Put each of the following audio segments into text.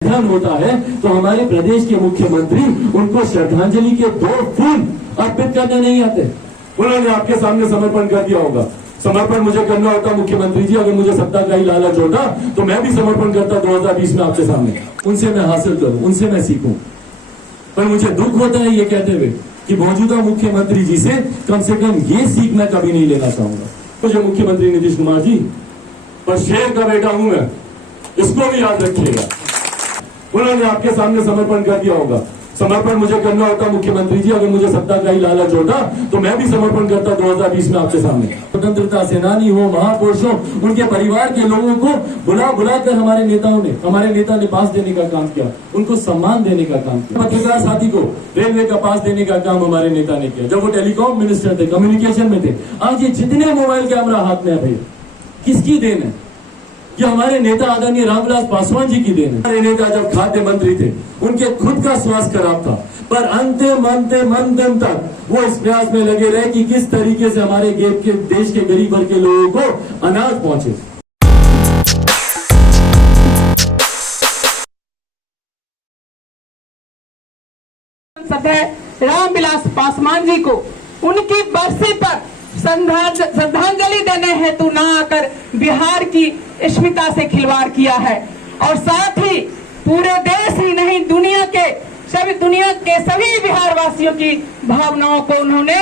निधन होता है तो हमारे प्रदेश के मुख्यमंत्री उनको श्रद्धांजलि के 2 फूल अर्पित करने नहीं आते। उन्होंने आपके सामने समर्पण कर दिया होगा। समर्पण मुझे करना होता मुख्यमंत्री जी, अगर मुझे सत्ता का ही लालच होता तो मैं भी समर्पण करता 2020 में आपके सामने। उनसे मैं हासिल करूं, उनसे मैं सीखूं। पर मुझे दुख होता है ये कहते हुए कि मौजूदा मुख्यमंत्री जी से कम ये सीख मैं कभी नहीं लेना चाहूंगा। मुझे मुख्यमंत्री नीतीश कुमार जी पर शेर का बेटा हूं मैं, इसको भी याद रखिएगा। उन्होंने आपके सामने समर्पण कर दिया होगा। समर्पण मुझे करना होता मुख्यमंत्री जी, अगर मुझे सत्ता का ही लालच होता तो मैं भी समर्पण करता 2020 में आपके सामने। स्वतंत्रता सेनानी हो, महापुरुष हो, उनके परिवार के लोगों को बुला कर हमारे नेता ने पास देने का काम किया, उनको सम्मान देने का काम किया। पत्रकार साथी को रेलवे का पास देने का काम हमारे नेता ने किया जब वो टेलीकॉम मिनिस्टर थे, कम्युनिकेशन में थे। आज ये जितने मोबाइल कैमरा हाथ में है भैया, किसकी देन है? ये हमारे नेता आदरणीय रामविलास पासवान जी की देन है। हमारे नेता जब खाद्य मंत्री थे उनके खुद का स्वास्थ्य खराब था, पर अंतिम तक वो इस प्रयास में लगे रहे कि किस तरीके से हमारे देश के गरीब वर्ग के लोगों को अनाज पहुंचे। रामविलास पासवान जी को उनकी बरसी पर श्रद्धांजलि देने हेतु न आकर बिहार की अस्मिता से खिलवाड़ किया है और साथ ही पूरे देश ही नहीं दुनिया के सभी बिहार वासियों की भावनाओं को उन्होंने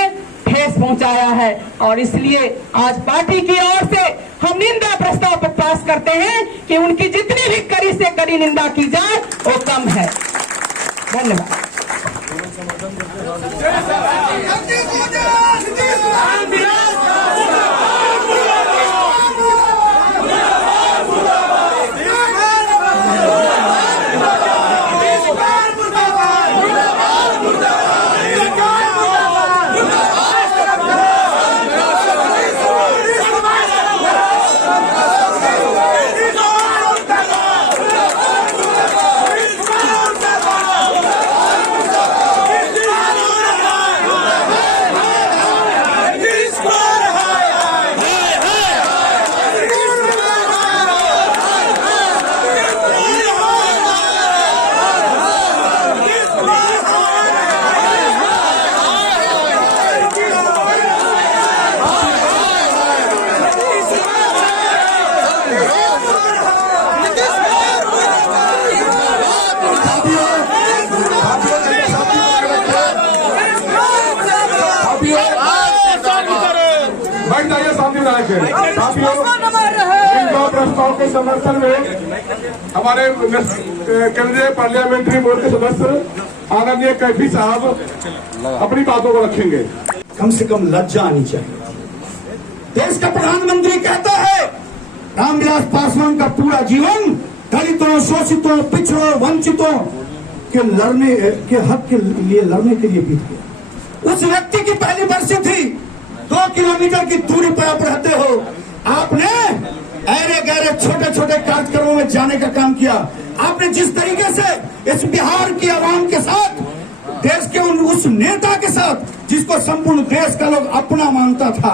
ठेस पहुंचाया है। और इसलिए आज पार्टी की ओर से हम निंदा प्रस्ताव पर पास करते हैं कि उनकी जितनी भी कड़ी से कड़ी निंदा की जाए वो कम है। धन्यवाद। प्रस्ताव के समर्थन में हमारे केंद्रीय पार्लियामेंट्री बोर्ड के सदस्य आदरणीय कैफी साहब अपनी बातों को रखेंगे। कम से कम लज्जा आनी चाहिए। देश का प्रधानमंत्री कहता है रामविलास पासवान का पूरा जीवन दलितों, शोषितों, पिछड़ों, वंचितों के लड़ने के हक के लिए लड़ने के लिए बीत गया। उस व्यक्ति की पहली बरसी थी। 2 किलोमीटर की दूरी पर आप रहते हो, आपने ऐरे गहरे छोटे छोटे कार्यक्रमों में जाने का काम किया। आपने जिस तरीके से इस बिहार की आवाम के साथ, देश के उस नेता के साथ जिसको संपूर्ण देश का लोग अपना मानता था,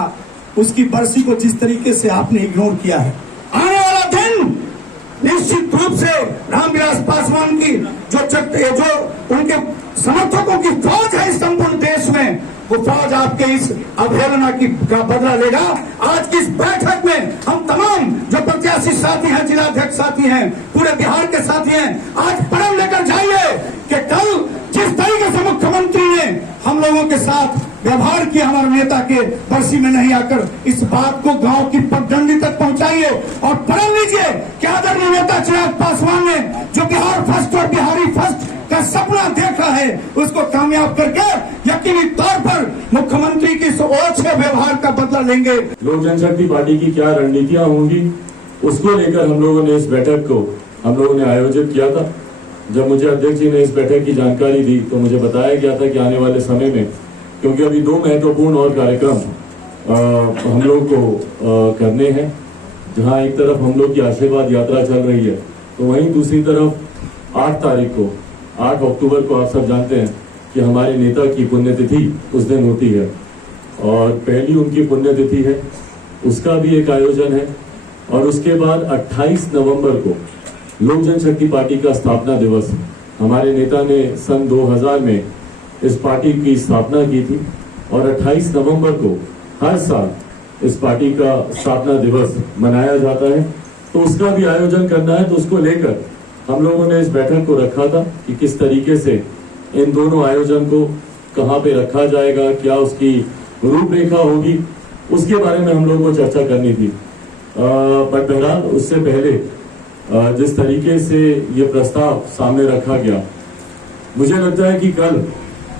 उसकी बरसी को जिस तरीके से आपने इग्नोर किया है, आने वाला दिन निश्चित रूप से रामविलास पासवान की जो उनके समर्थकों की फौज है इस संपूर्ण देश में, वो फौज आपके इस अवहेलना का बदला लेगा। आज की इस बैठक में हम तमाम जो प्रत्याशी साथी हैं, जिलाध्यक्ष साथी हैं, पूरे बिहार के साथी हैं, आज प्रण लेकर जाइए कि कल जिस तरीके से मुख्यमंत्री ने हम लोगों के साथ व्यवहार किया हमारे नेता के बरसी में नहीं आकर, इस बात को गांव की पगडंडी तक पहुंचाइए और प्रण लीजिए कि आदरणीय नेता चिराग पासवान ने जो बिहार फर्स्ट और बिहारी फर्स्ट का सपना देखा है उसको कामयाब करके यकीनी तौर पर मुख्यमंत्री की ओछे व्यवहार का बदला लेंगे। लोक जनशक्ति पार्टी की क्या रणनीतियां होंगी उसको लेकर हम लोगों ने इस बैठक को आयोजित किया था। जब मुझे अध्यक्ष जी ने इस बैठक की जानकारी दी तो मुझे बताया गया था कि आने वाले समय में, क्योंकि अभी 2 महत्वपूर्ण और कार्यक्रम हम लोग को करने हैं, जहां एक तरफ हम लोग की आशीर्वाद यात्रा चल रही है तो वहीं दूसरी तरफ 8 अक्टूबर को आप सब जानते हैं कि हमारे नेता की पुण्यतिथि उस दिन होती है और पहली उनकी पुण्यतिथि है, उसका भी एक आयोजन है। और उसके बाद 28 नवंबर को लोक जनशक्ति पार्टी का स्थापना दिवस है। हमारे नेता ने सन 2000 में इस पार्टी की स्थापना की थी और 28 नवंबर को हर साल इस पार्टी का स्थापना दिवस मनाया जाता है। तो उसका भी आयोजन करना है, तो उसको लेकर हम लोगों ने इस बैठक को रखा था कि किस तरीके से इन दोनों आयोजन को कहाँ पे रखा जाएगा, क्या उसकी रूपरेखा होगी, उसके बारे में हम लोगों को चर्चा करनी थी। पर बहरहाल उससे पहले जिस तरीके से ये प्रस्ताव सामने रखा गया, मुझे लगता है कि कल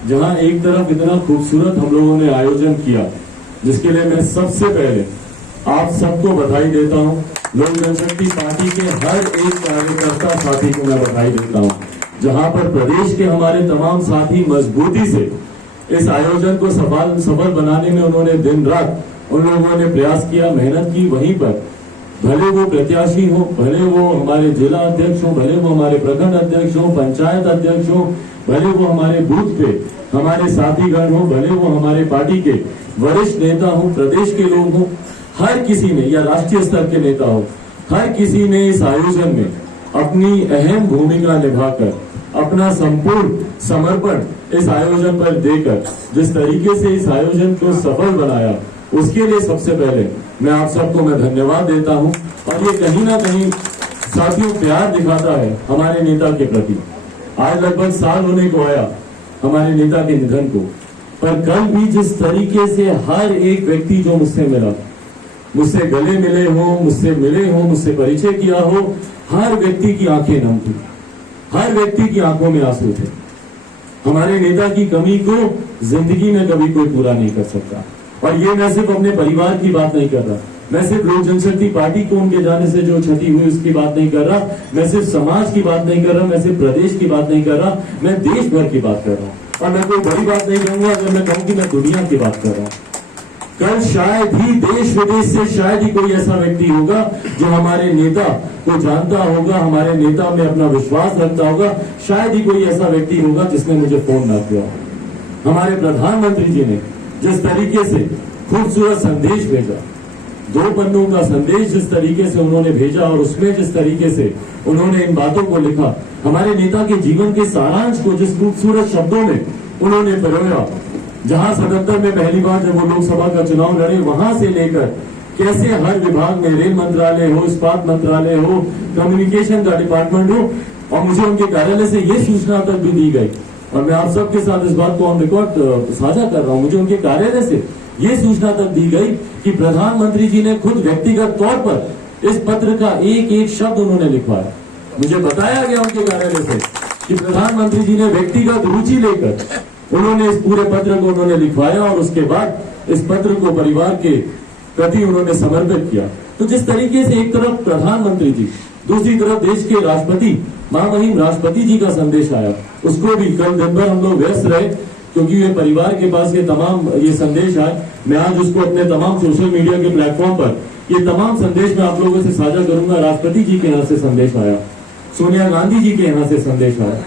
जहां एक तरफ इतना खूबसूरत हम लोगों ने आयोजन किया, जिसके लिए मैं सबसे पहले आप सबको बधाई देता हूं। लोक जनशक्ति पार्टी के हर एक कार्यकर्ता साथी को मैं बधाई देता हूं, जहां पर प्रदेश के हमारे तमाम साथी मजबूती से इस आयोजन को सफल बनाने में उन्होंने दिन रात उन लोगों ने प्रयास किया, मेहनत की। वहीं पर भले वो प्रत्याशी हो, भले वो हमारे जिला अध्यक्ष हो, भले वो हमारे प्रखंड अध्यक्ष हो, पंचायत अध्यक्ष हो, भले वो हमारे बूथ पे हमारे साथीगण हो, भले वो हमारे पार्टी के वरिष्ठ नेता हो, प्रदेश के लोग हो, हर किसी ने, या राष्ट्रीय स्तर के नेता हो, हर किसी ने इस आयोजन में अपनी अहम भूमिका निभाकर अपना संपूर्ण समर्पण इस आयोजन पर देकर जिस तरीके से इस आयोजन को सफल बनाया, उसके लिए सबसे पहले मैं आप सबको मैं धन्यवाद देता हूं। और ये कहीं ना कहीं साथियों प्यार दिखाता है हमारे नेता के प्रति। आज लगभग साल होने को आया हमारे नेता के निधन को, पर कल भी जिस तरीके से हर एक व्यक्ति जो मुझसे मिला, मुझसे गले मिले हो, मुझसे मिले हो, मुझसे परिचय किया हो, हर व्यक्ति की आंखें नम थी, हर व्यक्ति की आंखों में आंसू थे। हमारे नेता की कमी को जिंदगी में कभी कोई पूरा नहीं कर सकता। और ये मैं सिर्फ अपने परिवार की बात नहीं कर रहा, मैं सिर्फ लोक जनशक्ति पार्टी को उनके जाने से जो क्षति हुई उसकी बात नहीं कर रहा, मैं सिर्फ समाज की बात नहीं कर रहा, मैं सिर्फ प्रदेश की बात नहीं कर रहा, मैं देश भर की बात कर रहा हूँ। और मैं कोई बड़ी बात नहीं कहूंगा अगर मैं कहूँ कि मैं दुनिया की बात कर रहा हूँ। कल शायद ही देश विदेश से शायद ही कोई ऐसा व्यक्ति होगा जो हमारे नेता को जानता होगा, हमारे नेता में अपना विश्वास रखता होगा, शायद ही कोई ऐसा व्यक्ति होगा जिसने मुझे फोन ना किया। हमारे प्रधानमंत्री जी ने जिस तरीके से खूबसूरत संदेश भेजा, 2 पन्नों का संदेश जिस तरीके से उन्होंने भेजा और उसमें जिस तरीके से उन्होंने इन बातों को लिखा, हमारे नेता के जीवन के सारांश को जिस खूबसूरत शब्दों में उन्होंने पिरोया, जहां 77 में पहली बार जब वो लोकसभा का चुनाव लड़े, वहां से लेकर कैसे हर विभाग में, रेल मंत्रालय हो, इस्पात मंत्रालय हो, कम्युनिकेशन का डिपार्टमेंट हो, और मुझे उनके कार्यालय से ये सूचना तक भी दी गई, और मैं आप सबके साथ इस बात को ऑन रिकॉर्ड साझा कर रहा हूं, मुझे उनके कार्यालय से ये सूचना तक दी गई कि प्रधानमंत्री जी ने खुद व्यक्तिगत तौर पर इस पत्र का एक एक शब्द उन्होंने लिखवाया। मुझे बताया गया उनके कार्यालय से कि प्रधानमंत्री जी ने व्यक्तिगत रुचि लेकर उन्होंने इस पूरे पत्र को उन्होंने लिखवाया और उसके बाद इस पत्र को परिवार के प्रति उन्होंने समर्पित किया। तो जिस तरीके से एक तरफ प्रधानमंत्री जी, दूसरी तरफ देश के राष्ट्रपति, महामहिम राष्ट्रपति जी का संदेश आया, उसको भी कल दिन भर हम लोग व्यस्त रहे क्योंकि ये परिवार के पास ये तमाम ये संदेश आए। मैं आज उसको अपने तमाम सोशल मीडिया के प्लेटफॉर्म पर ये तमाम संदेश मैं आप लोगों से साझा करूंगा। राष्ट्रपति जी के यहाँ से संदेश आया, सोनिया गांधी जी के यहाँ से संदेश आया,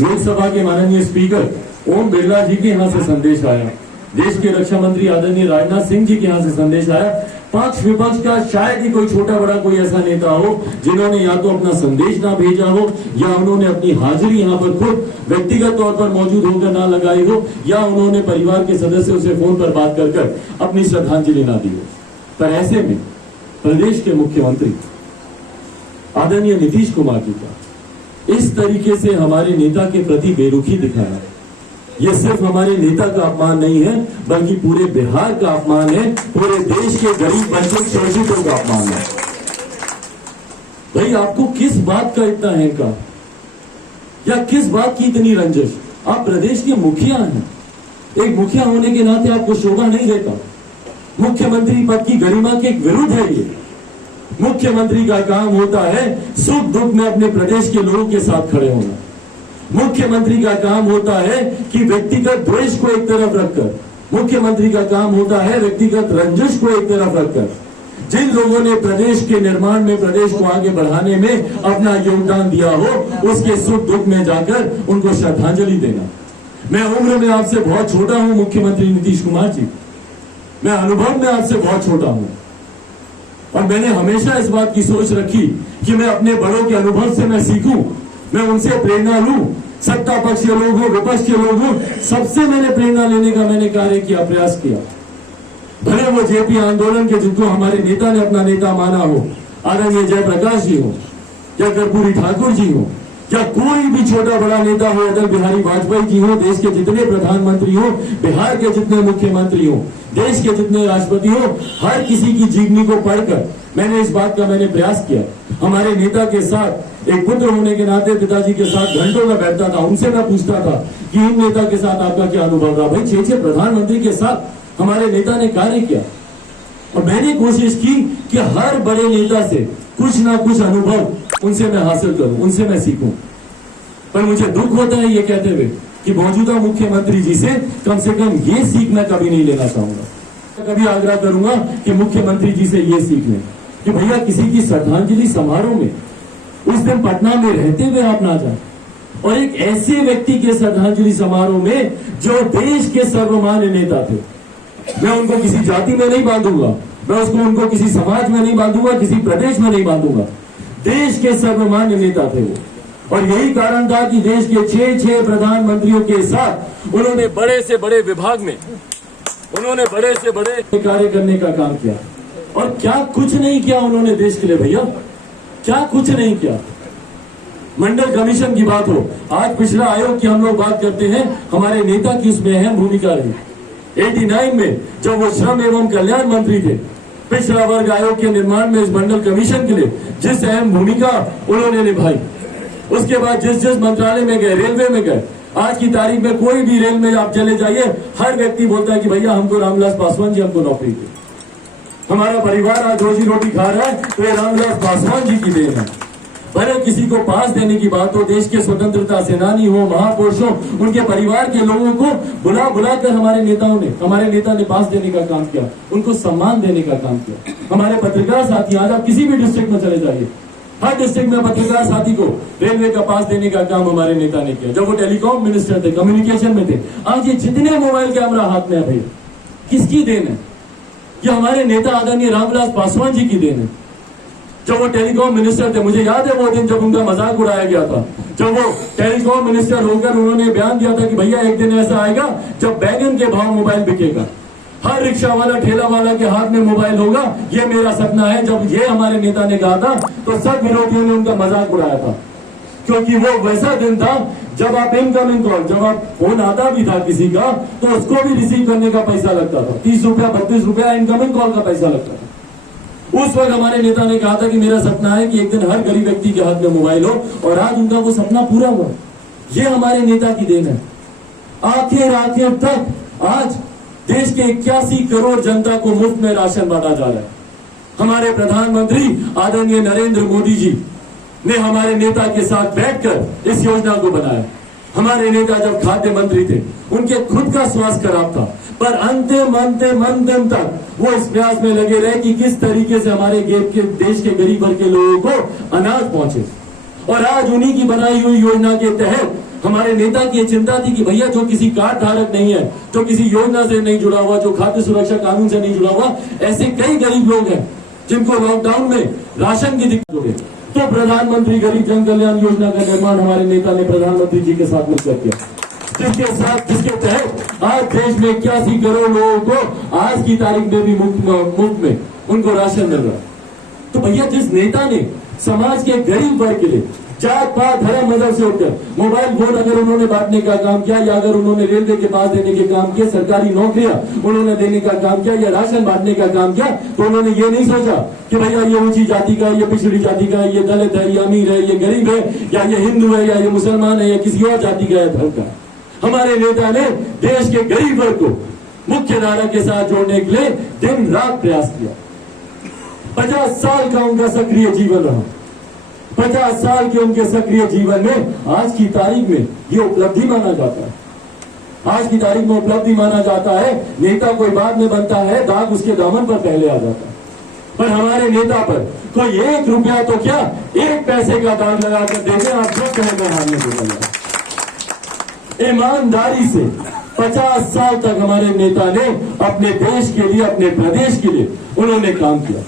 लोकसभा के माननीय स्पीकर ओम बिरला जी के यहाँ से संदेश आया, देश के रक्षा मंत्री आदरणीय राजनाथ सिंह जी के यहाँ से संदेश आया। पक्ष विपक्ष का शायद ही कोई छोटा बड़ा कोई ऐसा नेता हो जिन्होंने या तो अपना संदेश ना भेजा हो, या उन्होंने अपनी हाजिरी यहाँ पर खुद व्यक्तिगत तौर पर मौजूद होकर ना लगाई हो, या उन्होंने परिवार के सदस्यों से फोन पर बात कर अपनी श्रद्धांजलि ना दी हो। पर ऐसे में प्रदेश के मुख्यमंत्री आदरणीय नीतीश कुमार जी का इस तरीके से हमारे नेता के प्रति बेरुखी दिखाना, ये सिर्फ हमारे नेता का अपमान नहीं है बल्कि पूरे बिहार का अपमान है, पूरे देश के गरीब वंचित शोषितों का अपमान है। भाई आपको किस बात का इतना अहंकार या किस बात की इतनी रंजिश? आप प्रदेश के मुखिया हैं, एक मुखिया होने के नाते आपको शोभा नहीं देता? मुख्यमंत्री पद की गरिमा के विरुद्ध है ये। मुख्यमंत्री का काम होता है सुख दुख में अपने प्रदेश के लोगों के साथ खड़े होना। मुख्यमंत्री का काम होता है कि व्यक्तिगत द्वेष को एक तरफ रखकर, मुख्यमंत्री का काम होता है व्यक्तिगत रंजिश को एक तरफ रखकर, जिन लोगों ने प्रदेश के निर्माण में, प्रदेश को आगे बढ़ाने में अपना योगदान दिया हो, उसके सुख दुख में जाकर उनको श्रद्धांजलि देना। मैं उम्र में आपसे बहुत छोटा हूं मुख्यमंत्री नीतीश कुमार जी, मैं अनुभव में आपसे बहुत छोटा हूं, और मैंने हमेशा इस बात की सोच रखी कि मैं अपने बड़ों के अनुभव से मैं सीखूं, मैं उनसे प्रेरणा लूं। सत्ता पक्ष के लोग हो, विपक्ष के लोग हो, सबसे मैंने प्रेरणा लेने का मैंने कार्य किया, प्रयास किया। भले वो जेपी आंदोलन के जिनको हमारे नेता ने अपना नेता माना हो, आदरणीय जयप्रकाश जी हो या कर्पूरी ठाकुर जी हो या कोई भी छोटा बड़ा नेता हो, अटल बिहारी वाजपेयी जी हो, देश के जितने प्रधानमंत्री हो, बिहार के जितने मुख्यमंत्री हो, देश के जितने राष्ट्रपति हो, हर किसी की जीवनी को पढ़कर मैंने इस बात का मैंने प्रयास किया। हमारे नेता के साथ एक पुत्र होने के नाते पिताजी के साथ घंटों में बैठता था, उनसे मैं पूछता था कि इन नेता के साथ आपका क्या अनुभव रहा। भाई 6 प्रधानमंत्री के साथ हमारे नेता ने कार्य किया और मैंने कोशिश की कि हर बड़े नेता से कुछ ना कुछ अनुभव उनसे मैं हासिल करूं, उनसे मैं सीखूं। पर मुझे दुख होता है ये कहते हुए कि मौजूदा मुख्यमंत्री जी से कम ये सीख मैं कभी नहीं लेना चाहूंगा। कभी आग्रह करूंगा कि मुख्यमंत्री जी से ये सीख लें कि भैया किसी की श्रद्धांजलि समारोह में उस दिन पटना में रहते हुए आप ना जाए और एक ऐसे व्यक्ति के श्रद्धांजलि समारोह में जो देश के सर्वमान्य नेता थे। मैं उनको किसी जाति में नहीं बांधूंगा, मैं उनको किसी समाज में नहीं बांधूंगा, किसी प्रदेश में नहीं बांधूंगा। देश के सर्वमान्य नेता थे वो और यही कारण था कि देश के 6 प्रधानमंत्रियों के साथ उन्होंने बड़े से बड़े विभाग में उन्होंने बड़े से बड़े कार्य करने का काम किया। और क्या कुछ नहीं किया उन्होंने देश के लिए भैया, क्या कुछ नहीं किया। मंडल कमीशन की बात हो, आज पिछड़ा आयोग की हम लोग बात करते हैं, हमारे नेता की उसमें अहम भूमिका रही। 89 में जब वो श्रम एवं कल्याण मंत्री थे, पिछड़ा वर्ग आयोग के निर्माण में इस मंडल कमीशन के लिए जिस अहम भूमिका उन्होंने निभाई, उसके बाद जिस मंत्रालय में गए, रेलवे में गए, आज की तारीख में कोई भी रेल में आप चले जाइए, हर व्यक्ति बोलता है कि भैया हमको रामविलास पासवान जी हमको नौकरी दी। हमारा परिवार आज रोजी रोटी खा रहा है तो ये रामविलास पासवान जी की देन है। भले किसी को पास देने की बात हो, देश के स्वतंत्रता सेनानी हो, महापुरुष हो, उनके परिवार के लोगों को बुला कर हमारे नेता ने पास देने का काम किया, उनको सम्मान देने का काम किया। हमारे पत्रकार साथी, आज आप किसी भी डिस्ट्रिक्ट में चले जाइए, हर डिस्ट्रिक्ट में पत्रकार साथी को रेलवे का पास देने का काम हमारे नेता ने किया। जब वो टेलीकॉम मिनिस्टर थे, कम्युनिकेशन में थे, आज ये जितने मोबाइल कैमरा हाथ में है भैया, किसकी देन है? ये हमारे नेता आदरणीय रामविलास पासवान जी की देन है। जब वो टेलीकॉम मिनिस्टर थे, मुझे याद है वो दिन जब उनका मजाक उड़ाया गया था, जब वो टेलीकॉम मिनिस्टर होकर उन्होंने बयान दिया था कि भैया एक दिन ऐसा आएगा जब बैगन के भाव मोबाइल बिकेगा, हर रिक्शा वाला ठेला वाला के हाथ में मोबाइल होगा, ये मेरा सपना है। जब ये हमारे नेता ने कहा था तो सब विरोधियों ने उनका मजाक उड़ाया था, क्योंकि वो वैसा दिन था जब आप इनकमिंग कॉल, जब आप फोन आता भी था किसी का तो उसको भी रिसीव करने का पैसा लगता था, 30 रुपया 32 रुपया इनकमिंग कॉल का पैसा लगता था। उस वक्त हमारे नेता ने कहा था कि मेरा सपना है कि एक दिन हर गरीब व्यक्ति के हाथ में मोबाइल हो, और आज उनका वो सपना पूरा हुआ। ये हमारे नेता की देन है। आखिर तक आज देश के 81 करोड़ जनता को मुफ्त में राशन बांटा जा रहा है। हमारे प्रधानमंत्री आदरणीय नरेंद्र मोदी जी ने हमारे नेता के साथ बैठकर इस योजना को बनाया। हमारे नेता जब खाद्य मंत्री थे, उनके खुद का स्वास्थ्य खराब था, पर अंतिम तक वो इस प्रयास में लगे रहे कि किस तरीके से हमारे देश के गरीब वर्ग के लोगों को अनाज पहुंचे। और आज उन्हीं की बनाई हुई योजना के तहत हमारे नेता की चिंता थी कि भैया जो किसी कार्ड धारक नहीं है, जो किसी योजना से नहीं जुड़ा हुआ, जो खाद्य सुरक्षा कानून से नहीं जुड़ा हुआ, ऐसे कई गरीब लोग हैं जिनको लॉकडाउन में राशन की दिक्कत हो गई, तो प्रधानमंत्री गरीब जन कल्याण योजना का निर्माण हमारे नेता ने प्रधानमंत्री जी के साथ मिलकर किया, जिसके तहत आज देश में 81 करोड़ लोगों को आज की तारीख में भी मुफ्त में उनको राशन मिल रहा है। तो भैया जिस नेता ने समाज के गरीब वर्ग के लिए जात पात धर्म मजहब से उठकर मोबाइल फोन अगर उन्होंने बांटने का काम किया, या अगर उन्होंने रेलवे के पास देने के काम किया, सरकारी नौकरियां उन्होंने देने का काम किया, या राशन बांटने का काम किया, तो उन्होंने ये नहीं सोचा कि भैया ये ऊंची जाति का है, ये पिछड़ी जाति का है, ये दलित है, ये अमीर है, ये गरीब है, या ये हिंदू है, या ये मुसलमान है, या किसी और जाति का है, धर्म का। हमारे नेता ने देश के गरीब वर्ग को मुख्य धारा के साथ जोड़ने के लिए दिन रात प्रयास किया। 50 साल का उनका सक्रिय जीवन रहा। 50 साल के उनके सक्रिय जीवन में आज की तारीख में ये उपलब्धि माना जाता है। आज की तारीख में उपलब्धि माना जाता है। नेता कोई बाद में बनता है, दाग उसके दामन पर पहले आ जाता है, पर हमारे नेता पर कोई 1 रुपया तो क्या 1 पैसे का दाग लगाकर देते, आप जो कहेंगे मानने को तैयार। ईमानदारी से 50 साल तक हमारे नेता ने अपने देश के लिए, अपने प्रदेश के लिए उन्होंने काम किया।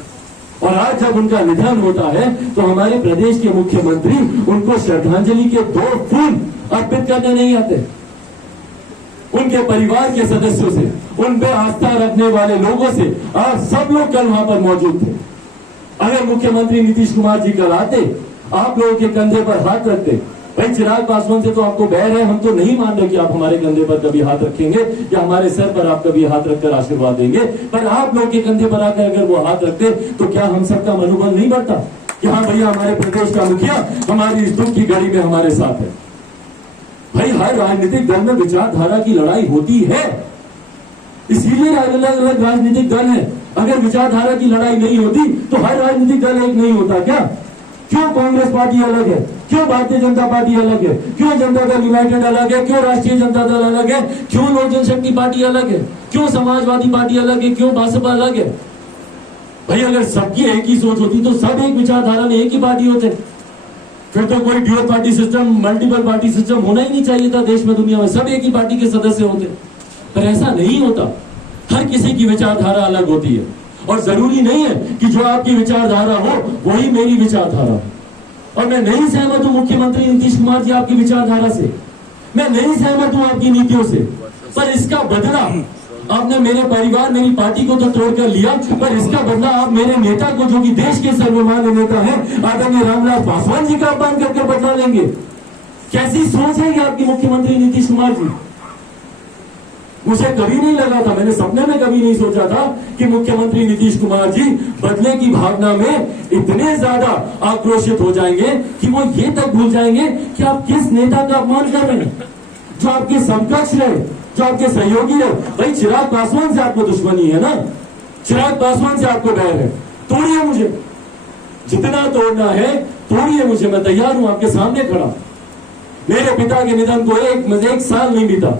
और आज जब उनका निधन होता है तो हमारे प्रदेश के मुख्यमंत्री उनको श्रद्धांजलि के 2 फूल अर्पित करने नहीं आते। उनके परिवार के सदस्यों से, उन पे आस्था रखने वाले लोगों से आज सब लोग कल वहां पर मौजूद थे। अगर मुख्यमंत्री नीतीश कुमार जी कल आते, आप लोगों के कंधे पर हाथ रखते। भाई चिराग पासवान से तो आपको बैर है, हम तो नहीं मान रहे कि आप हमारे कंधे पर कभी हाथ रखेंगे या हमारे सर पर आप कभी हाथ रखकर आशीर्वाद देंगे, पर आप लोगों के कंधे पर आकर अगर वो हाथ रखते तो क्या हम सबका मनोबल नहीं बढ़ता कि हाँ भैया हमारे प्रदेश का मुखिया हमारी इस दुख की घड़ी में हमारे साथ है। भाई हर राजनीतिक दल में विचारधारा की लड़ाई होती है, इसीलिए अलग अलग राजनीतिक दल है। अगर विचारधारा की लड़ाई नहीं होती तो हर राजनीतिक दल एक नहीं होता क्या? क्यों कांग्रेस पार्टी अलग है? क्यों भारतीय जनता पार्टी अलग है? क्यों जनता दल यूनाइटेड अलग है? क्यों राष्ट्रीय जनता दल अलग है? क्यों लोक जनशक्ति पार्टी अलग है? क्यों समाजवादी पार्टी अलग है? क्यों भाजपा अलग है? भाई अगर सबकी एक ही सोच होती तो सब एक विचारधारा में एक ही पार्टी होते, फिर तो कोई dual party system, multiple party system होना ही नहीं चाहिए था देश में, दुनिया में सब एक ही पार्टी के सदस्य होते। पर ऐसा नहीं होता, हर किसी की विचारधारा अलग होती है और जरूरी नहीं है कि जो आपकी विचारधारा हो वही मेरी विचारधारा हो। और मैं नहीं सहमत हूं मुख्यमंत्री नीतीश कुमार जी आपकी विचारधारा से, मैं नहीं सहमत हूं आपकी नीतियों से, पर इसका बदला आपने मेरे परिवार, मेरी पार्टी को तो तोड़ कर लिया, पर इसका बदला आप मेरे नेता को, जो कि देश के सर्वमान्य नेता है आदरणीय रामविलास पासवान जी का अपमान करके बदला लेंगे। कैसी सोच है ये आपकी मुख्यमंत्री नीतीश कुमार जी? मुझे कभी नहीं लगा था, मैंने सपने में कभी नहीं सोचा था कि मुख्यमंत्री नीतीश कुमार जी बदले की भावना में इतने ज्यादा आक्रोशित हो जाएंगे कि वो ये तक भूल जाएंगे कि आप किस नेता का अपमान कर रहे हैं, जो आपके समकक्ष रहे, जो आपके सहयोगी रहे। भाई चिराग पासवान से आपको दुश्मनी है ना, चिराग पासवान से आपको बैर है, तोड़िए मुझे, जितना तोड़ना है तोड़िए मुझे, मैं तैयार हूं आपके सामने खड़ा। मेरे पिता के निधन को एक साल नहीं बीता,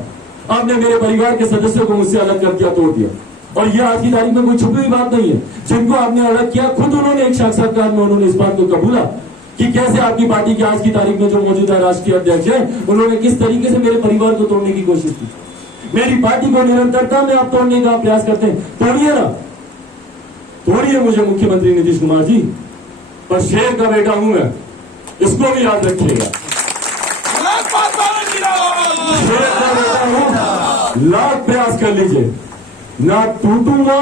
आपने मेरे परिवार के सदस्यों को मुझसे अलग कर दिया, तोड़ दिया। और यह आज की तारीख में कोई छुपी हुई बात नहीं है। जिनको आपने अलग किया, खुद उन्होंने एक साक्षात्कार में उन्होंने इस बात को कबूला कि कैसे आपकी पार्टी के आज की तारीख में जो मौजूदा राष्ट्रीय अध्यक्ष है, उन्होंने किस तरीके से मेरे परिवार को तोड़ने की कोशिश की। मेरी पार्टी को निरंतरता में आप तोड़ने का प्रयास करते हैं, तोड़िए ना, तोड़िए मुझे मुख्यमंत्री नीतीश कुमार जी। पर शेर का बेटा हूं मैं, इसको भी याद रखिएगा। शेर का बेटा हूं, लाख प्रयास कर लीजिए, ना टूटूंगा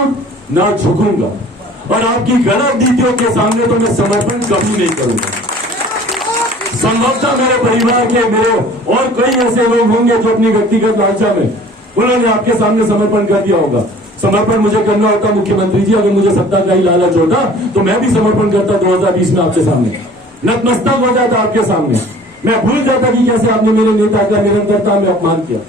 ना झुकूंगा, और आपकी गलत नीतियों के सामने तो मैं समर्पण कभी नहीं करूंगा। संभवतः मेरे परिवार के, मेरे और कई ऐसे लोग होंगे जो अपनी व्यक्तिगत लालसा में उन्होंने आपके सामने समर्पण कर दिया होगा। समर्पण मुझे करना होता मुख्यमंत्री जी, अगर मुझे सत्ता का ही लालच होता तो मैं भी समर्पण करता 2020 में आपके सामने, नतमस्तक हो जाता आपके सामने। मैं भूल जाता कि कैसे आपने मेरे नेता का निरंतरता में अपमान किया।